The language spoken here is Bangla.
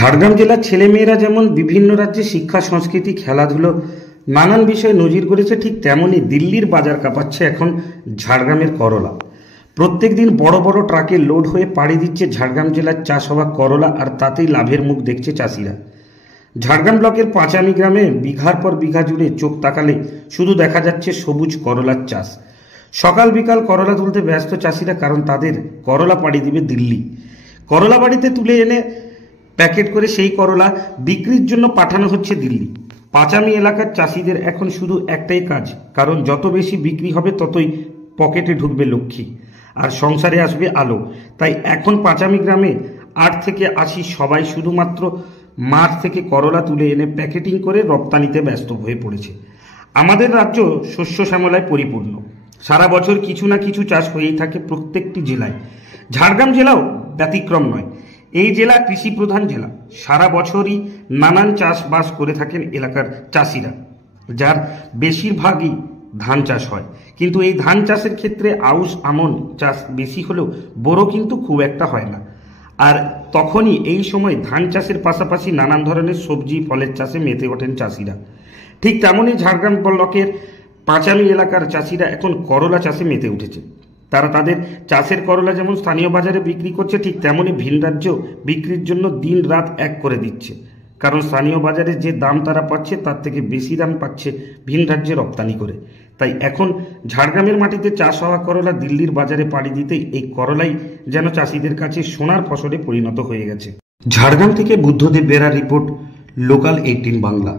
ঝাড়গ্রাম জেলার ছেলেমেয়েরা যেমন বিভিন্ন রাজ্যে শিক্ষা, সংস্কৃতি, খেলাধুলো নানান বিষয়ে নজির করেছে, ঠিক তেমনই দিল্লির বাজার কাঁপাচ্ছে এখন ঝাড়গ্রামের করলা। প্রত্যেক দিন বড় বড় ট্রাকে লোড হয়ে পাড়ি দিচ্ছে ঝাড়গ্রাম জেলার চাষ হওয়া করলা, আর তাতেই লাভের মুখ দেখছে চাষিরা। ঝাড়গ্রাম ব্লকের পাঁচামি গ্রামে বিঘার পর বিঘা জুড়ে চোখ তাকালে শুধু দেখা যাচ্ছে সবুজ করলার চাষ। সকাল বিকাল করলা তুলতে ব্যস্ত চাষিরা, কারণ তাদের করলা পাড়ি দিবে দিল্লি। করলা বাড়িতে তুলে এনে প্যাকেট করে সেই করলা বিক্রির জন্য পাঠানো হচ্ছে দিল্লি। পাঁচামি এলাকার চাষিদের এখন শুধু একটাই কাজ, কারণ যত বেশি বিক্রি হবে ততই পকেটে ঢুকবে লক্ষ্মী আর সংসারে আসবে আলো। তাই এখন পাঁচামি গ্রামে 8 থেকে 80 সবাই শুধুমাত্র মাঠ থেকে করলা তুলে এনে প্যাকেটিং করে রপ্তানিতে ব্যস্ত হয়ে পড়েছে। আমাদের রাজ্য শস্য শ্যামলায় পরিপূর্ণ, সারা বছর কিছু না কিছু চাষ হয়েই থাকে প্রত্যেকটি জেলায়। ঝাড়গ্রাম জেলাও ব্যতিক্রম নয়। এই জেলা কৃষি প্রধান জেলা, সারা বছরই নানান চাষবাস করে থাকেন এলাকার চাষিরা, যার বেশিরভাগই ধান চাষ হয়। কিন্তু এই ধান চাষের ক্ষেত্রে আউশ আমন চাষ বেশি হলেও বোরো কিন্তু খুব একটা হয় না। আর তখনই এই সময় ধান চাষের পাশাপাশি নানান ধরনের সবজি ফলের চাষে মেতে ওঠেন চাষিরা। ঠিক তেমনই ঝাড়গ্রাম ব্লকের পাঁচামি এলাকার চাষিরা এখন করলা চাষে মেতে উঠেছে। তারা তাদের চাষের করলা যেমন স্থানীয় বাজারে বিক্রি করছে, ঠিক তেমনই ভিন রাজ্যেও বিক্রির জন্য দিন রাত এক করে দিচ্ছে। কারণ স্থানীয় বাজারে যে দাম তারা পাচ্ছে তার থেকে বেশি দাম পাচ্ছে ভিন রাজ্যে রপ্তানি করে। তাই এখন ঝাড়গ্রামের মাটিতে চাষ হওয়া করলা দিল্লির বাজারে পাড়ি দিতেই এই করলাই যেন চাষিদের কাছে সোনার ফসলে পরিণত হয়ে গেছে। ঝাড়গ্রাম থেকে বুদ্ধদেব বেরা রিপোর্ট, লোকাল 18 বাংলা।